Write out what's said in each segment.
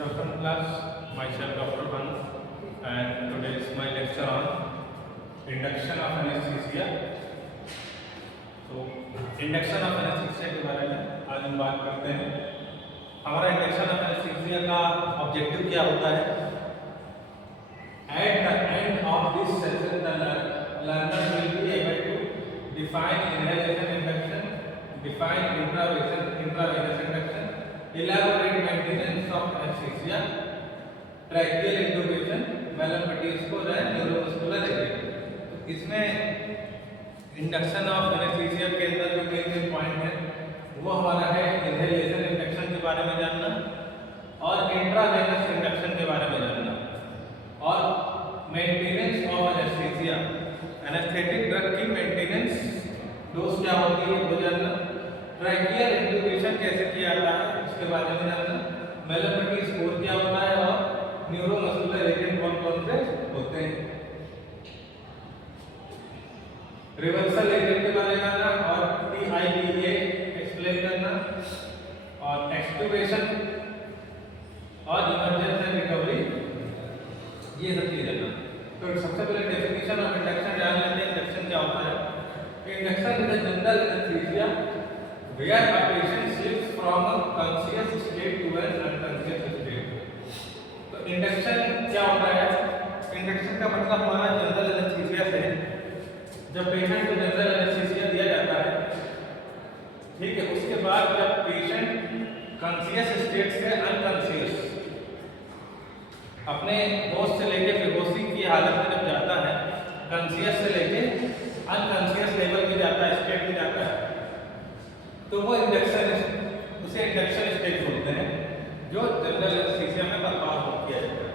Good afternoon class, myself Dr. Bhanu and today is my lecture on induction of anesthesia. तो induction of anaesthesia के बारे में आज हम बात करते हैं। हमारा इंडक्शन ऑफ एनेस्थीसिया का ऑब्जेक्टिव क्या होता है? At the end of this session, the learner will be able to define inhalation induction, define intravenous induction, elaborate maintenance of anesthesia, tracheal intubation, Mallampati-Scola and neuromuscular agent। इसमें induction of anaesthesia के अंदर जो main point है वो हमारा है inhalation induction के बारे में जानना और इंट्रावेनस इंडक्शन के बारे में जानना और maintenance of anaesthesia, anaesthetic drug की मेंटेनेंस डोज क्या होती है वो जानना, ट्रैकियल इंट्यूबेशन कैसे किया जाता है उसके बारे में जानना, मैलाम्पटी स्कोर क्या होता है और न्यूरोमस्कुलर एजेंट कौन कौन से होते हैं, रिवर्सल एजेंट के बारे में जानना और TIPA एक्सप्लेन करना और एक्सट्यूबेशन और इमरजेंसी रिकवरी, ये सब चीजें जानना। तो सबसे पहले डेफिनेशन ऑफ इंडक्शन जान लेते हैं। इंडक्शन क्या होता है? Induction is a general anaesthesia where a patient shifts from a conscious state to an unconscious state। तो इंडक्शन क्या होता है? इंडक्शन का मतलब हमारा जनरल एनेस्थीसिया से जब पेशेंट को जनरल एनेस्थीसिया दिया जाता है, ठीक है, उसके बाद जब पेशेंट कॉन्शियस स्टेट से अनकॉन्शियस अपने होश से लेके बेहोशी की हालत में जब जाता है, कॉन्शियस से लेके अनकॉन्शियस लेवल में जाता है, स्टेट में जाता है, तो वो इंडक्शन, उसे इंडक्शन स्टेज बोलते हैं जो जनरल एनेस्थीसिया में परफॉर्म किया जाता है।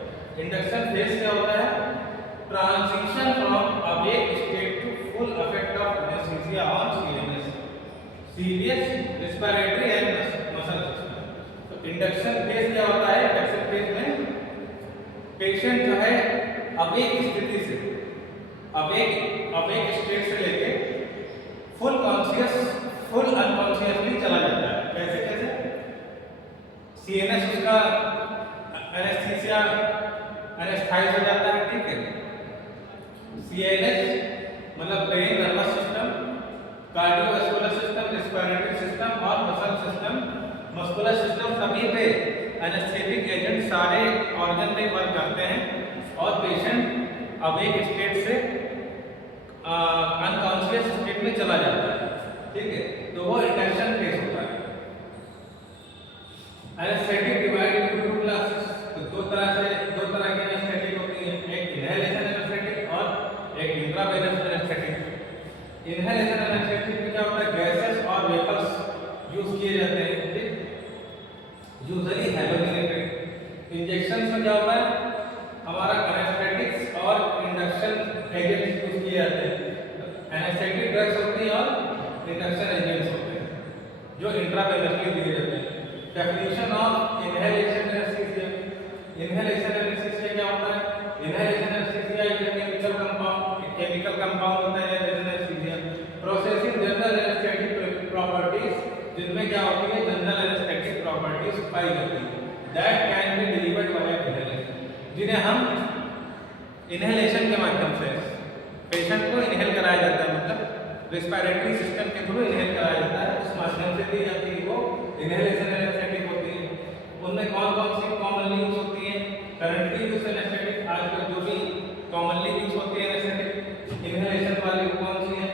इंडक्शन फेज क्या होता है? Transition from awake state to full effect of anaesthesia on serious respiratory and muscle system. तो इंडक्शन फेज क्या होता है? इंडक्शन फेज में पेशेंट जो है अवेक स्थिति से, अवेक स्टेट से लेके फुल कॉन्शियस फुल अनकॉन्शियसली चला जाता है। कैसे कैसे? CNS उसका एनेस्थीसिया एनेस्थाइज हो जाता है, ठीक है। CNS मतलब brain nervous system, cardiovascular system, respiratory system और मसल सिस्टम, मस्कुलर सिस्टम, सभी पे एनेस्थेटिक एजेंट सारे ऑर्गन में वर्क करते हैं और पेशेंट अवेक स्टेट से अनकॉन्शियस स्टेट में चला जाता है, ठीक है। तो वो इंडक्शन फेज होता है। Anaesthetic divide into two classes. तो दो तरह की एनेस्थेटिक होती है, एक इनहेलेशन एनेस्थेटिक और एक इंट्रावेनस एनेस्थेटिक। इनहेलेशन एनेस्थेटिक में क्या होता है? गैसेस और वेपर्स यूज किए जाते हैं, ठीक, यूजुअली हैलोजिनेटेड। इंजेक्शन में क्या होता है? हमारा एनेस्थेटिक्स और इंडक्शन एजेंट्स यूज किए जाते हैं। एनेस्थेटिक ड्रग्स होती है और इंडक्शन एजेंट्स होते हैं जो इंट्रावेनसली दिए जाते हैं। Definition of inhalation anaesthesia. Inhalation anaesthesia क्या होता है? Inhalation anaesthesia is a chemical compound होता है anaesthesia processing general anaesthetic properties, जिनमें क्या होती है? जनरल एनेस्थेटिक प्रॉपर्टीज पाई जाती है that can be delivered by inhalation, जिन्हें हम इनहेलेशन के माध्यम से पेशेंट को इनहेल कराया जाता है, मतलब रेस्पिरेटरी सिस्टम के थ्रू इनहेल कराया जाता है, उस माध्यम से दी जाती है, वो इनहेलेशन एनेस्थेटिक होती है। उनमें कौन कौन सी कॉमनली यूज होती है? करंटली यूज एनेस्थेटिक, आजकल जो भी कॉमनली यूज होती है एनेस्थेटिक इनहेलेशन वाली वो कौन सी है?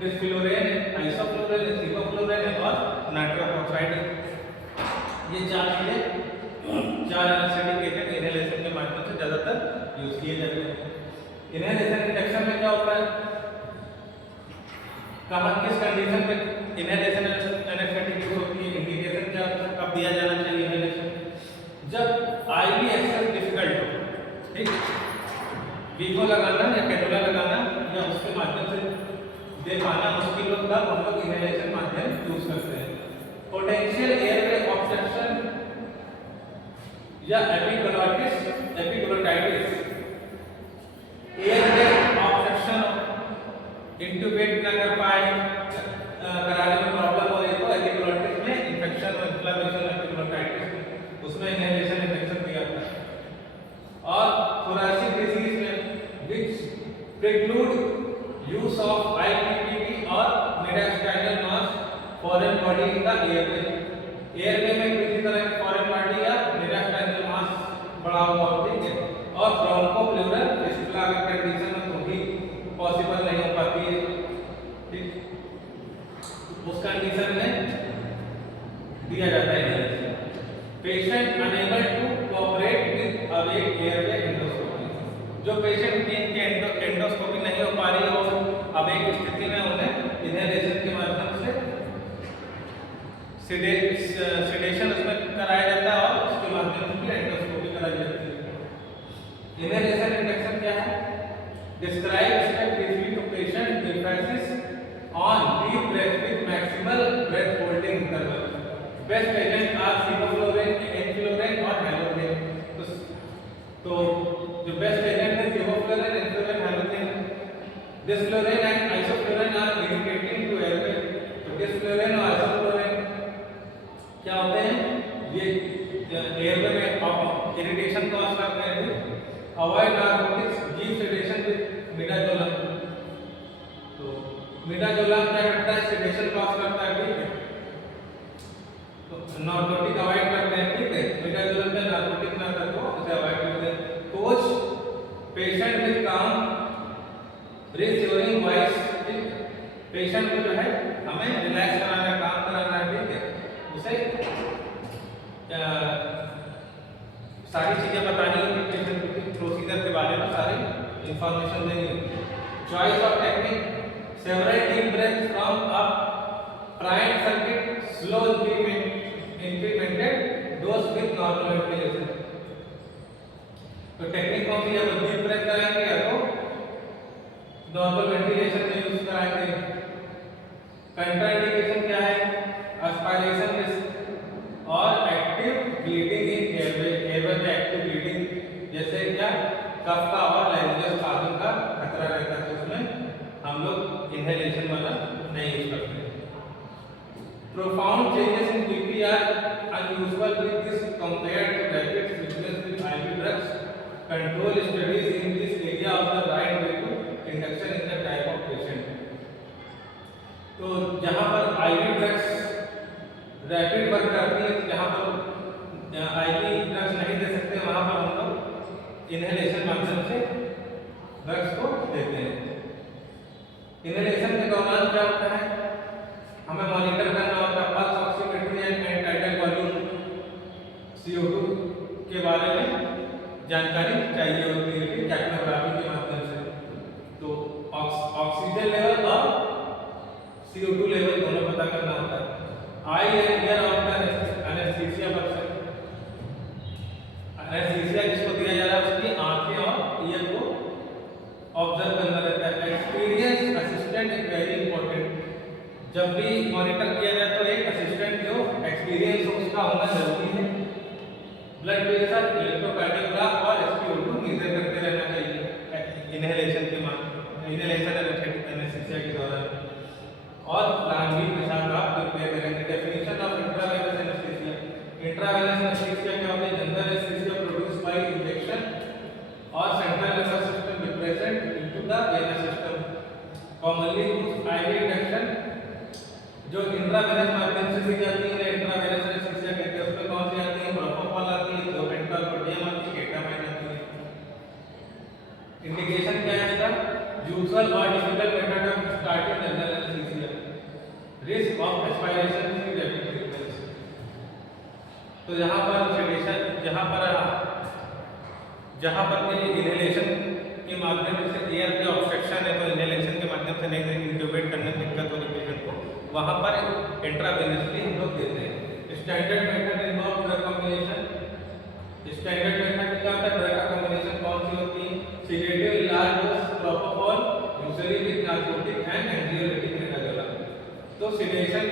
डिस्फ्लोरेन, आइसोफ्लोरेन, सिवोफ्लोरेन और नाइट्रस ऑक्साइड। ये चार एनेस्थेटिक एजेंट इनहेलेशन के माध्यम से ज्यादातर यूज किए जाते हैं। इनहेलेशन इंडक्शन में क्या होता है? कहाँ किस कंडीशन में इनहेलेशन एनेस्थेटिक यूज होती है? इंडिकेशन क्या कब दिया जाना चाहिए इनहेलेशन? जब IV एक्सेस डिफिकल्ट हो, ठीक, वीगो लगाना या कैनुला लगाना या उसके माध्यम से दे पाना मुश्किल हो, तब हम लोग इनहेलेशन माध्यम यूज करते हैं। पोटेंशियल एयरवे ऑब्स्ट्रक्शन या एपिग्लोटिस, एयरवे ऑब्स्ट्रक्शन इंट्यूबेट न कर पाए, कराने में प्रॉब्लम हो रही तो एपिग्लोटिस में इंफेक्शन और इन्फ्लेमेशन, एपिग्लोटाइटिस, उसमें इनहेलेशन इंजेक्शन दिया body in the airway. Airway में किसी तरह की फॉरेन बॉडी या नियरेस्ट एंगल मास बढ़ा हुआ हो, ठीक है। और ब्रोंकोप्लूरल फिस्टुला की कंडीशन में तो भी पॉसिबल नहीं हो पाती है, ठीक। उस कंडीशन में दिया जाता है patient enable to cooperate with awake airway endoscopy. जो पेशेंट की एंडोस्कोपी नहीं हो पा रही हो अवेक स्थिति में उन्हें इनहेलेशन के माध्यम से सेडेशन उसमें कराया जाता है और उसके माध्यम से एंडोस्कोपी कराई जाती है। इनहेलेशन इंडक्शन क्या है? Describe step briefly to patient emphasis on deep breath with maximal breath holding interval. Best agent are sevoflurane, enflurane और हैलोथेन। तो जो बेस्ट एजेंट है sevoflurane, enflurane, halothane. Desflurane and isoflurane are irritating to airway. तो desflurane और आइसोफ्लोरिन क्या होते हैं? ये एयरवे में इरिटेशन कॉज करते हैं। Avoid narcotics, give sedation with midazolam. तो मिडाजोलम क्या करता है? सेडेशन कॉज करता है, ठीक है। तो नार्कोटिक अवॉइड करते हैं, ठीक है। मिडाजोलम का नार्कोटिक ना कर दो, उसे अवॉइड करते हैं। कोच पेशेंट विद काम रिस्योरिंग वॉइस, ठीक है। पेशेंट को जो है हमें रिलैक्स कराना है, काम कराना है, ठीक है। उसे सारी चीजें बतानी होगी, पेशेंट को प्रोसीजर के बारे में सारी इंफॉर्मेशन देनी होगी। Choice of technique, several deep breath from a prime circuit, slow incremented dose with normal ventilation. तो टेक्निक कौन सी है? तो डीप ब्रेथ कराएंगे या तो नॉर्मल वेंटिलेशन में यूज कराएंगे। कंट्राइंडिकेशन क्या है? एस्पायरेशन रिस्क और active bleeding in airway. Airway में एक्टिव ब्लीडिंग जैसे क्या कफ का और लाइंजियस स्पाज्म का खतरा रहता है, तो उसमें हम लोग इनहेलेशन वाला नहीं यूज करते। Profound changes in BP are unusual with this compared to rapid switches with IV drugs. Control studies in this area of the right way to induction in the type of patient. तो जहाँ पर IV drugs rapid work करती है, जहाँ पर IV drugs नहीं दे सकते, वहाँ पर हम लोग इनहेलेशन माध्यम से ड्रग्स को देते हैं। इनहेलेशन के दौरान क्या होता है? हमें मॉनिटर करना होता है pulse oximetry and title volume CO2 के बारे में जानकारी चाहिए होती है, कैप्नोग्राफी के माध्यम से। तो ऑक्सीजन लेवल और CO2 लेवल दोनों पता करना होता है। Eye and ear of the anaesthesia person, anaesthesia जिसको दिया जा रहा है उसकी आंखें और ईयर को ऑब्जर्व करना रहता है। Experience assistant is very important. जब भी मॉनिटर किया जाए तो एक असिस्टेंट जो एक्सपीरियंस हो उसका होना जरूरी है। ब्लड प्रेशर, इलेक्ट्रोकार्डियोग्राफ और SpO2 मेजर करते रहना चाहिए इनहेलेशन के इनहेलेशन एनेस्थीसिया के दौरान। और लांगी पेशाब आप प्रिपेयर करेंगे। Definition of intravenous anaesthesia. Intravenous anaesthesia क्या होता है? General anaesthesia produced by injection और central nervous system represent into the venous system. Commonly used IV injection जो इंट्रावेनस माध्यम से दी जाती है, इंट्रावेनस एनेस्थीसिया कहते हैं। उसमें कौन सी आती है? प्रोपोफॉल आती है, जोपेंटॉल, पोटेशियम आती है, केटामाइन आती है। इंडिकेशन क्या है इसका? यूजुअल और difficult method of starting general anaesthesia. Risk of aspiration की रैपिड फ्रीक्वेंसी। तो यहाँ पर सेडेशन, जहाँ पर भी इनहेलेशन के माध्यम से एयर के ऑब्स्ट्रक्शन है, तो इनहेलेशन के माध्यम से नहीं इंट्यूबेट करने में दिक्कत हो रही पेशेंट को, वहाँ पर इंट्रावेनसली हम लोग देते हैं। Standard method involve drug combination. Standard method क्या होता है? ड्रग का कॉम्बिनेशन कौन सी होती है? Sedative large dose propofol usually with narcotic and antiemetic midazolam. तो सेडेशन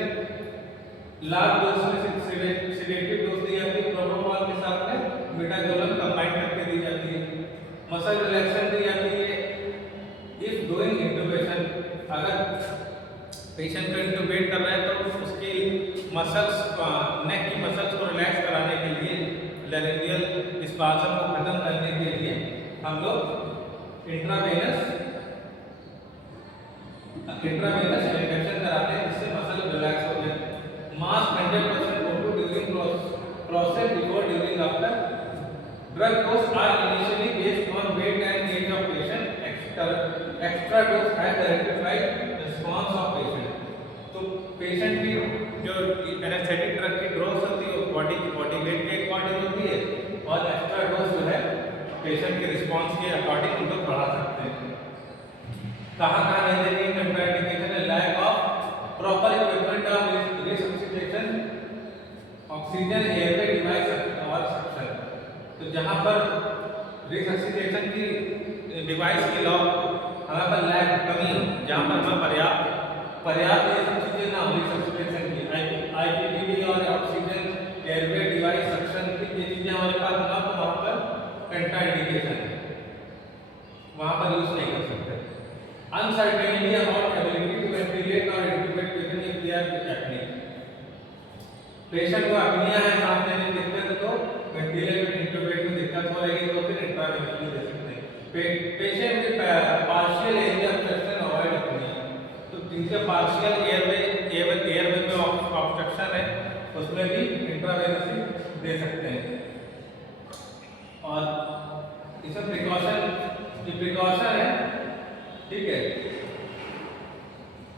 लार्ज डोज में सेडेटिव डोज दी जाती है, प्रोपोफॉल के साथ में मिडाजोलम कंबाइन करके दी जाती है। मसल रिलैक्सेशन दी जाती है इफ डूइंग इंट्यूबेशन। अगर पेशेंट को इंट्यूबेट कर रहे हैं तो उसकी मसल्स, नेक की मसल्स को रिलैक्स कराने के लिए, लैरिंजियल स्पाज्म को खत्म करने के लिए हम लोग इंट्रावेनस इंजेक्शन कराते हैं जिससे मसल रिलैक्स हो जाए। mask 100% O2 during process before, during, after. Drug dose are initially based on weight and age of patient. Extra dose has the rectified response of patient. तो पेशेंट की जो anaesthetic drug की dose होती है वो body weight के according होती है, और एक्स्ट्रा डोज जो है पेशेंट के रिस्पांस के अकॉर्डिंग हम लोग बढ़ा सकते हैं। कहाँ नहीं देंगे कंट्राइंडिकेशन है lack of proper equipment of resuscitation, oxygen airway device और सक्शन। तो जहाँ पर रिससिटेशन की डिवाइस की लॉ हमारे पर लैक कमी हो, जहाँ पर हमें पर्याप्त ये सब चीजें ना हो रिससिटेशन की, आईपीपीवी और ऑक्सीजन एयरवे डिवाइस सक्शन की ये चीजें हमारे पास ना, तो वहाँ पर कंट्राइंडिकेशन है, वहाँ पर यूज नहीं कर सकते। Uncertainty about ability to ventilate और intubate patient in care technique. Patient को अपनिया है, सांस लेने में दिक्कत है तो वेंटिलेट इंट्यूबेट में दिक्कत हो रही है तो फिर इंट्रावेनसली दे सकते हैं। Patient with partial airway obstruction avoid apnoea, तो जिनके पार्शियल एयरवे में ऑब्स्ट्रक्शन है उसमें भी इंट्रावेनसली दे सकते हैं। और इसमें प्रिकॉशन है, ठीक है।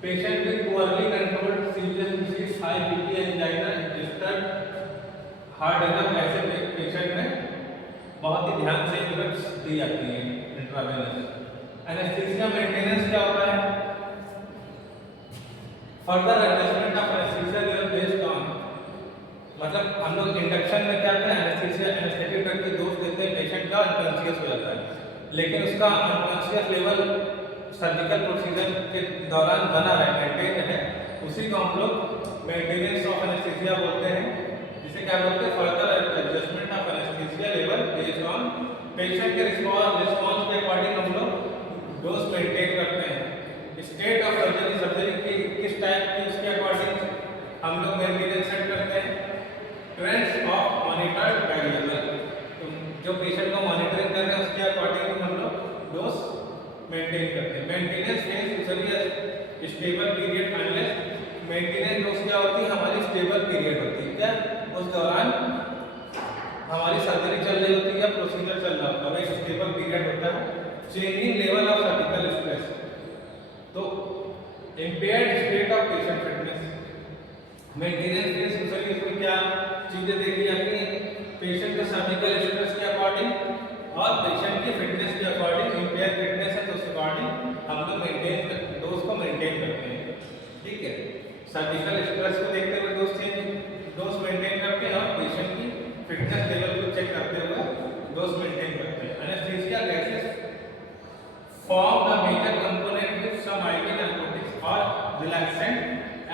Patient with poorly controlled severe disease, high BP, angina, disturb heart rhythm, ऐसे पेशेंट में बहुत ही ध्यान से ड्रग्स दी जाती है इंट्रावेनस। एनेस्थीसिया मेंटेनेंस क्या होता है? Further adjustment of anaesthesia level based on, मतलब हम लोग इंडक्शन में क्या करते हैं, एनेस्थेटिक ड्रग की डोज देते हैं, पेशेंट का अनकॉन्शियस हो जाता है, लेकिन उसका अनकॉन्शियस लेवल सर्जिकल प्रोसीजर के दौरान बना रहे, मेंटेन है, उसी को हम लोग मेंटेनेंस ऑफ एनेस्थीसिया बोलते हैं। जिसे क्या बोलते हैं? Further adjustment of anaesthesia level based on patient के रिस्पांस के अकॉर्डिंग हम लोग डोज मेंटेन करते हैं। स्टेट ऑफ सर्जरी की किस टाइप की, उसके अकॉर्डिंग हम लोग मेंटेनेंस सेट करते हैं। ट्रेंड्स ऑफ मॉनिटर्ड वेरिएबल, तो जो पेशेंट को मॉनिटरिंग कर रहे हैं उसके अकॉर्डिंग हम लोग डोज मेंटेन करते हैं। Maintenance phase usually stable period, unless maintenance dose क्या होती है? हमारी स्टेबल पीरियड होती है, क्या उस दौरान हमारी सर्जरी चल रही होती है या प्रोसीजर चल रहा होता है, एक स्टेबल पीरियड होता है। Changing level of surgical stress, तो impaired state of patient fitness. Maintenance phase usually उसमें क्या चीजें देखी जाती हैं? पेशेंट के सर्जिकल स्ट्रेस के अकॉर्डिंग और पेशेंट की फिटनेस के अकॉर्डिंग, इंपेयर फिटनेस है तो उस अकॉर्डिंग हम लोग मेंटेन डोज को मेंटेन करते हैं, ठीक है। सर्जिकल स्ट्रेस को देखते हुए डोज मेंटेन करते हैं और पेशेंट की फिटनेस लेवल को चेक करते हुए डोज मेंटेन करते हैं। Anaesthesia gases form the major component with some IV narcotics और relaxant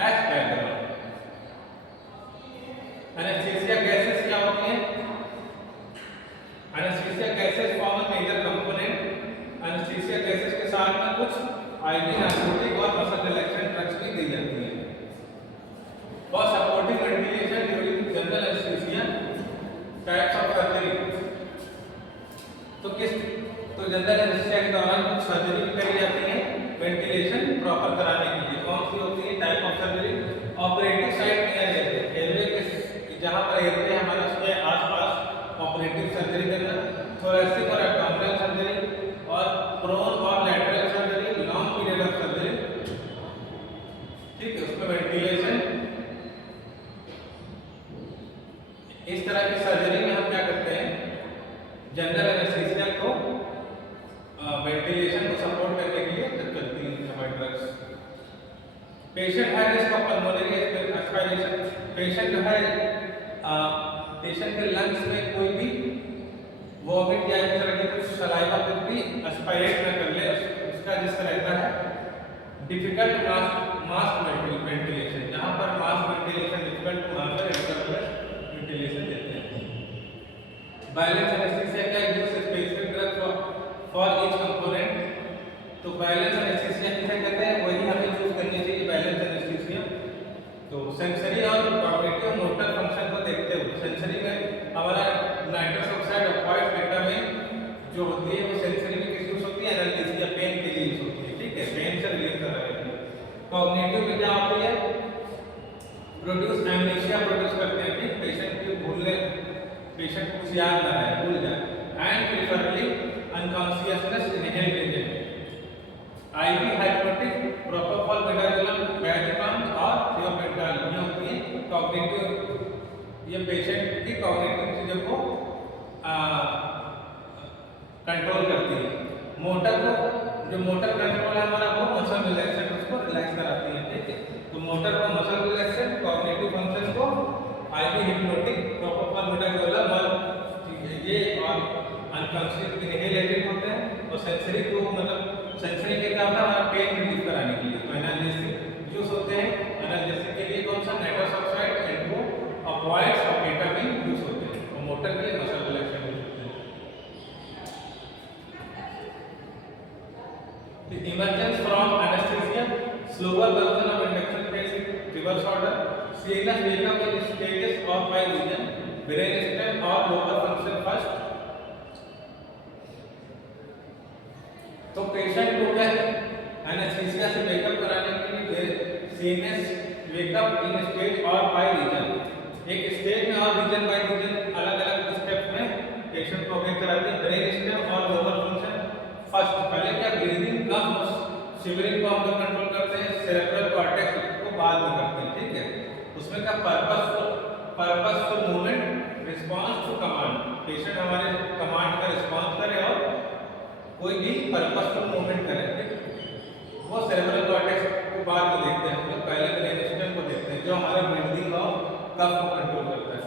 as background. Anaesthesia gases क्या होती हैं? Anaesthesia gases form a major component. Anaesthesia gases के साथ में कुछ IV नार्कोटिक और मसल रिलैक्सेंट ड्रग्स भी दी जाती हैं। और supporting ventilation during general anaesthesia, types of surgery, तो जनरल एनेस्थीसिया के दौरान कुछ सर्जरी भी करी जाती है वेंटिलेशन प्रॉपर कराने के लिए। कौन सी होती है type of surgery? Operative site near airway के, जहां पर एयरवे हमारा उसके आसपास ऑपरेटिव सर्जरी करना। थोरेसिक और एब्डोमिनल सर्जरी और प्रोन और lateral surgery, long period of surgery, ठीक है, उसमें वेंटिलेशन। इस तरह की सर्जरी में हम क्या करते हैं? जनरल एनेस्थीसिया को वेंटिलेशन को सपोर्ट करने के लिए करती हैं हमारी ड्रग्स। पेशेंट है risk of pulmonary aspiration, patient जो है पेशेंट के लंग्स में कोई भी वोमिट या इस तरह के कुछ सलाइवा कुछ भी एस्पायरेट न कर ले, उसका रिस्क रहता है। डिफिकल्ट मास्क वेंटिलेशन, जहां पर मास्क वेंटिलेशन डिफिकल्ट, वहां पर इंटरनल वेंटिलेशन देते हैं। बैलेंस एनेस्थीसिया का use specific drug for each component, तो बैलेंस एनेस्थीसिया किसे कहते हैं? वही हमें चूज करनी चाहिए बैलेंस एनेस्थीसिया। तो सेंसरी और कॉग्निटिव मोटर फंक्शन को देखते हुए, सेंसरी में हमारा नाइट्रस ऑक्साइड ऑक्वाइड बेटा में जो होती है वो सेंसरी में किस यूज होती है? एनाल्जेसिया, पेन के लिए यूज होती है, ठीक है, पेन से रिलीफ कर रहा है। कॉग्निटिव में क्या होती है? प्रोड्यूस एमनेशिया प्रोड्यूस करते हैं कि पेशेंट कुछ याद ना रहे, भूल जाए। And preferably unconsciousness inhale agent. IV hypnotic propofol midazolam बैजिकम और थियोपेंटाल ये होती है कॉग्निटिव, ये पेशेंट की कॉग्निटिव चीजों को कंट्रोल करती है। मोटर को, जो मोटर कंट्रोल है हमारा वो मसल रिलैक्सेंट उसको रिलैक्स कराती है, ठीक है। तो मोटर को मसल रिलैक्सेंट, कॉग्निटिव फंक्शन को आईवी हिप्नोटिक, प्रोपोफॉल मिडाजुलम और ये और अनकॉन्शियस इनहेल एजेंट होते हैं। और सेंसरी को मतलब सेंसरी के क्या होता है हमारा पेन रिलीफ कराने के लिए। तो एनाल्जेसिक यूज होते हैं, एनाल्जेसिक के लिए कौन सा नाइट्रस ऑक्साइड, एंडो, ऑपॉइड्स और केटामिन यूज होते हैं। और मोटर के लिए मसल रिलैक्सेंट यूज होते हैं। The emergence from anesthesia, slower version of induction phase in reverse order, CNS wake up in stages of by region, brain stem or lower function first। तो patient को क्या है anaesthesia से wake up कराने के लिए सीएनएस वेकअप इन स्टेज और by reason, एक स्टेज में और रीजन बाय रीजन अलग अलग स्टेप में पेशेंट को वेक कराते हैं। ब्रेन स्टेम और लोअर फंक्शन फर्स्ट, पहले क्या ब्रीदिंग कम शिवरिंग को हम लोग कंट्रोल करते हैं, सेरेब्रल कॉर्टेक्स को बाद में करते हैं, ठीक है। उसमें क्या purposeful movement, response to command, patient हमारे कमांड का रिस्पांस करे और कोई भी पर्पसफुल मूवमेंट करे, ठीक। वो सेरेब्रल कॉर्टेक्स को बाद में देखते हैं, हम लोग पहले ब्रेन स्टेम को देखते हैं जो हमारा ब्रीदिंग और कफ को कंट्रोल करता है।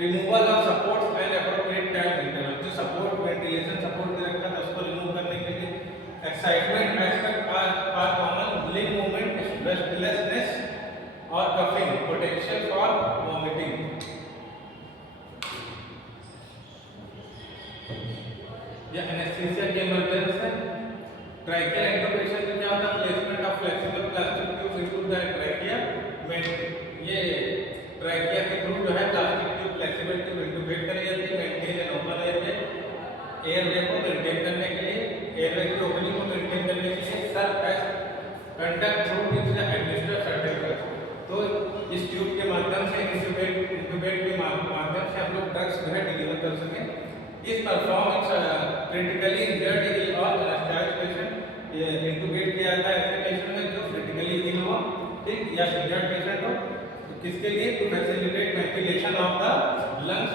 Removal of supports and appropriate time interval, जो सपोर्ट वेंटिलेशन सपोर्ट दे रखा था उसको रिमूव करने के लिए। एक्साइटमेंट एस्पेक्ट आर कॉमन, लिंग मूवमेंट, रेस्टलेसनेस और कफिंग, पोटेंशियल फॉर वॉमिटिंग। ये एनेस्थीसिया के इमरजेंस है। ट्रैकियल इंटुबेशन में क्या होता है placement of flexible plastic tube into the trachea में, ये ट्रैकिया के थ्रू जो है plastic tube flexible tube intubate करी जाती है मेंटेन एन ओपन एयरवे को मेंटेन करने के लिए, एयरवे की ओपनिंग को मेंटेन करने के लिए serve as conduct through which the administer certain drugs. तो इस ट्यूब के माध्यम से इंटुबेट के माध्यम से हम लोग ड्रग्स जो है डिलीवर कर सकें। इस परफॉर्मेंस क्रिटिकली इंजर्ड इल और एनेस्थेटाइज्ड पेशेंट इंटुबेट किया जाता है ऐसे पेशेंट में जो क्रिटिकली इल हो, ठीक, या इंजर्ड पेशेंट हो, किसके लिए to facilitate ventilation of the lungs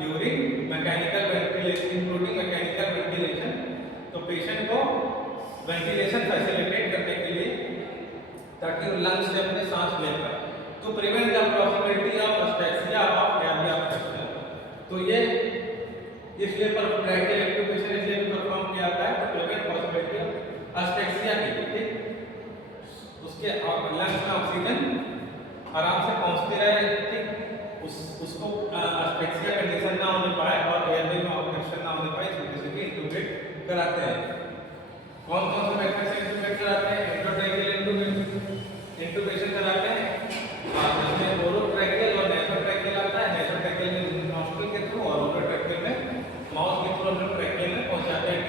during mechanical ventilation including mechanical ventilation. तो पेशेंट को वेंटिलेशन फैसिलिटेट करने के लिए ताकि वो लंग्स से अपने सांस ले पाए, तो prevent the possibility of asphyxia of airway obstruction. तो ये इसलिए पर ट्रैकियल इंटुबेशन इसलिए भी परफॉर्म किया जाता है तो प्रिवेंट पॉसिबिलिटी ऑफ एस्फिक्सिया के लिए, ठीक। उसके लंग्स में ऑक्सीजन आराम से पहुंचते रहे, ठीक, उसको एस्फिक्सिया कंडीशन ना होने पाए और एयरवे में ऑब्स्ट्रक्शन ना होने पाए, इस वजह से भी इंटुबेट कराते हैं। कौन कौन से मेथड से इंटुबेट कराते हैं? एंडोट्रैकियल इंटुबेशन कराते हैं, जिसमें ओरोट्रैकियल और नेसोट्रैकियल आता है। नेसोट्रैकियल में नॉस्ट्रल के थ्रू और ओरोट्रैकियल में माउथ के थ्रू हम लोग ट्रैकियल में पहुंचाते हैं।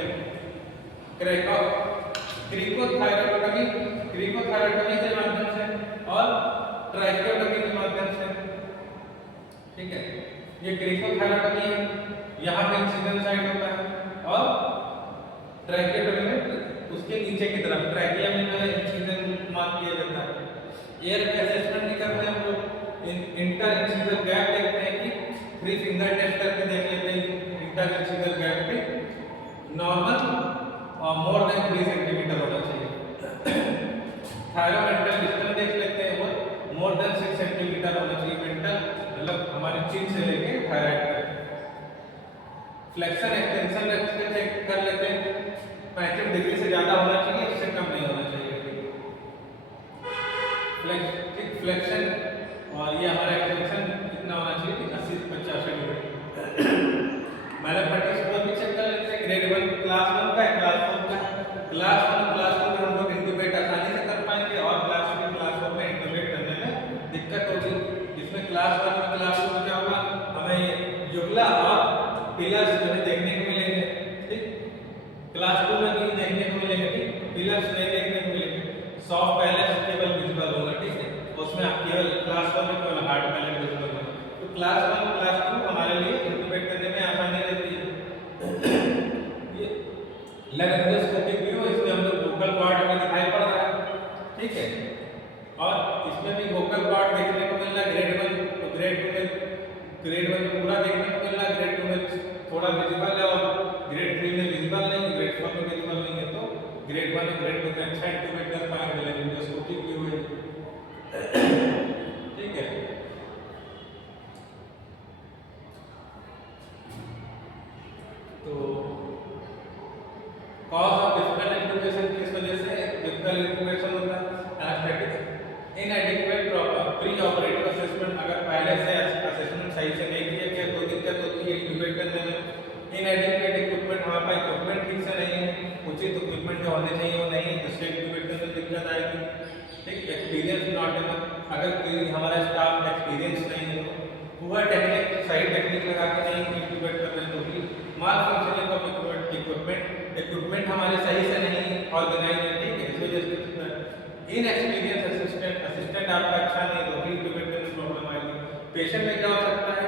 क्रीकोथायरॉयडोटमी के माध्यम से और ट्रैकियोटमी के माध्यम से, ठीक है। ये क्रीकोथायरॉयडोटमी है, यहाँ पे इंसिजन साइट होता है और ट्रैकियोटमी में उसके नीचे की तरफ ट्रैकिया में जो है इंसिजन मार्क किया जाता है। एयर असेसमेंट भी करते हैं हम लोग, इंटर इंसिजर गैप देखते हैं कि 3 फिंगर टेस्ट करके देख लेते हैं इंटर इंसिजर गैप पे नॉर्मल और मोर देन 3 सेंटीमीटर होना चाहिए। थायरोमेंटल डिस्टेंस देख लेते हैं, वो मोर देन 6 सेंटीमीटर होना चाहिए, मेंटल मतलब हमारे चिन से लेके थायराइड तक। फ्लेक्शन एक्सटेंशन चेक कर लेते हैं, 35 डिग्री से ज्यादा होना चाहिए, इससे कम नहीं होना चाहिए। फ्लेक्शन और ये हमारा एक्सटेंशन कितना होना चाहिए 80 से 85 डिग्री। मैलप्रैक्टिस स्कोर भी चेक कर लेते हैं, ग्रेड 1 क्लास 1 का है, क्लास 4 का है। क्लास 1 क्लास 2 में हम लोग इंटुबेट आसानी से कर पाएंगे और क्लास 3 क्लास 4 में इंटुबेट करने में दिक्कत होगी। इसमें क्लास 1 में क्लास 2 में क्या होगा, हमें युगला और पिलर्स जो है देखने को मिलेंगे, ठीक। क्लास 2 में भी देखने को मिलेंगे, ठीक, पिलर्स नहीं देखने को मिलेंगे, सॉफ्ट पैलेट केवल विजिबल होगा, ठीक है। उसमें आप केवल क्लास 1 में क्लास 1 क्लास 2 हमारे लिए इंटरप्रेट करने में आसानी रहती है। ये लेप्रोस्कोपिक व्यू, इसमें हम लोग वोकल पार्ट हमें दिखाई पड़ रहा है, ठीक है। और इसमें भी वोकल पार्ट देखने को मिल रहा है ग्रेड 1, तो ग्रेड 1 में पूरा देखने को मिल रहा है, ग्रेड 2 में थोड़ा विजिबल है और ग्रेड 3 में विजिबल नहीं, ग्रेड 4 में विजिबल नहीं है। तो ग्रेड 1 और ग्रेड 2 में अच्छा इंटरप्रेट कर पाएंगे लेप्रोस्कोपिक व्यू है, ठीक है। तो कॉज ऑफ डिफिकल्ट इंटरप्रिटेशन किस वजह से डिफिकल्ट इंटरप्रिटेशन होता है? एनास्थेटिक्स इनएडिक्वेट प्री ऑपरेटिव असेसमेंट, अगर पहले से असेसमेंट सही से नहीं किया गया तो दिक्कत होती है इंटरप्रेट करने में। इनएडिक्वेट इक्विपमेंट, हमारे पास इक्विपमेंट ठीक से नहीं है, उचित इक्विपमेंट जो होने चाहिए वो नहीं है, जिससे इंटरप्रेट करने में दिक्कत आएगी, ठीक। एक्सपीरियंस नॉट इनफ, अगर कोई हमारा स्टाफ एक्सपीरियंस नहीं है तो वह टेक्निक सही टेक्निक लगा के नहीं इंटरप्रेट कर रहे तो भी माल फंक्शनिंग ऑफ इक्विपमेंट हमारे सही से नहीं ऑर्गेनाइज है, ठीक है। इस वजह से इनएक्सपीरियंस असिस्टेंट आपका अच्छा नहीं तो भी इंटरप्रेट करने में प्रॉब्लम आएगी। पेशेंट में क्या हो सकता है?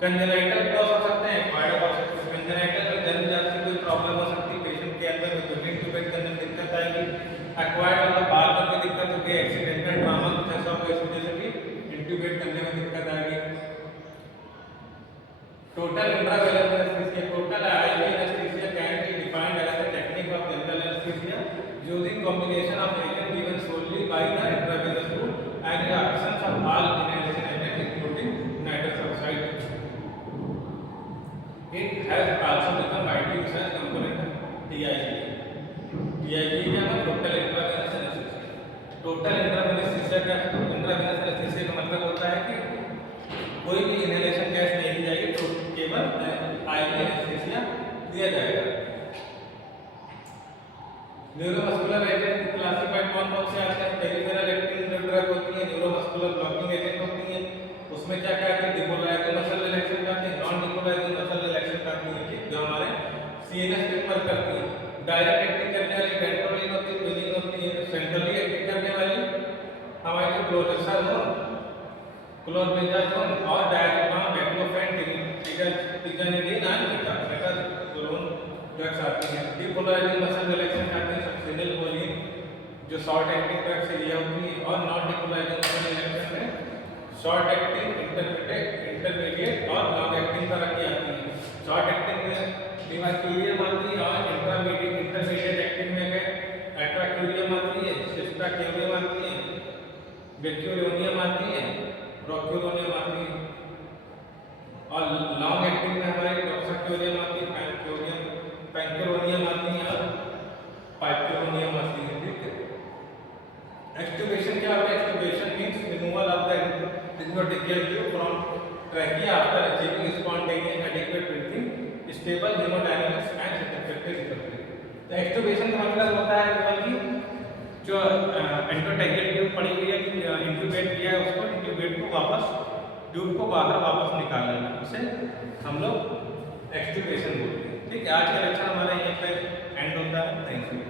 कंजेनाइटल कॉज हो सकते हैं, एक्वायर्ड कॉज हो सकते हैं। कंजेनाइटल में जन्मजात से कोई प्रॉब्लम हो सकती है पेशेंट के अंदर में, तो भी इंटरप्रेट करने में दिक्कत आएगी। एक्वायर्ड मतलब बाद में कोई दिक्कत होगी, एक्सीडेंटल ट्रॉमा कुछ ऐसा हो, इस वजह से भी इंटरप्रेट करने में दिक्कत आएगी। Total intravenous anaesthesia, total IV anaesthesia can be defined as the technique of general anaesthesia using combination of agent given solely by the intravenous route and the absence of all inhalation agent including nitrous oxide. It has also become widely used as component of TIG. TIG क्या है? Total intravenous anaesthesia. Total intravenous anaesthesia क्या है? Intravenous anaesthesia का मतलब होता है कि कोई भी इनहेलेशन गैस नहीं दी जाएगी, तो केवल IV एनेस्थीसिया दिया जाएगा। न्यूरोमस्कुलर एजेंट क्लासिफाइड कौन कौन से आते हैं? पेरिफेरल एक्टिंग ड्रग होती है, न्यूरोमस्कुलर ब्लॉकिंग एजेंट होती है, उसमें क्या क्या आती है? डिपोलाइजिंग मसल रिलैक्सेंट आती है, नॉन डिपोलाइजिंग मसल रिलैक्सेंट आती है, ठीक, जो हमारे CNS पे वर्क करती है। डायरेक्ट एक्टिंग करने वाली वेंट्रोलिन होती है, क्विनिन होती है। सेंट्रली एक्टिंग करने वाली हमारी क्लोरोक्साजोन, क्लोरबेंजाजोन और डायज़ेपाम, बेक्लोफेन, टिजानिडीन और मेटाजोलोन ड्रग्स आती हैं। डिपोलाइजिंग मसल रिलैक्सेंट आती है सक्सिनिलकोलिन, जो शॉर्ट एक्टिंग ड्रग्स से लिया होती है, और नॉन डिपोलाइजिंग मसल रिलैक्सेंट में शॉर्ट एक्टिंग, इंटरमीडिएट और लॉन्ग एक्टिंग तरह की आती है। शॉर्ट एक्टिंग में डिमाक्यूरियम आती है और इंटरमीडिएट एक्टिंग में एट्राक्यूरियम आती है, सिस्टाक्यूरियम आती है, बेक्यूरियोनियम आती है, रोक्यूरोनियम आती है, और लॉन्ग एक्टिंग में हमारी प्रोक्साक्यूरियम आती है, पैंक्यूरोनियम आती है और पाइक्यूरोनियम आती है, ठीक है। एक्सट्यूबेशन क्या होता है? Extubation means removal of the intratracheal tube from trachea after achieving spontaneous adequate breathing, stable haemodynamics and satisfactory recovery. तो एक्सट्यूबेशन का मतलब होता है कि जो इंट्राट्रेकियल ट्यूब पड़ी हुई है, इंट्यूबेट किया है, उसको इंट्यूबेट को वापस ट्यूब को बाहर वापस निकाल लेना, उसे हम लोग एक्सट्यूबेशन बोलते हैं, ठीक है। आज का लेक्चर हमारा यहीं पे एंड होता है। Thank you.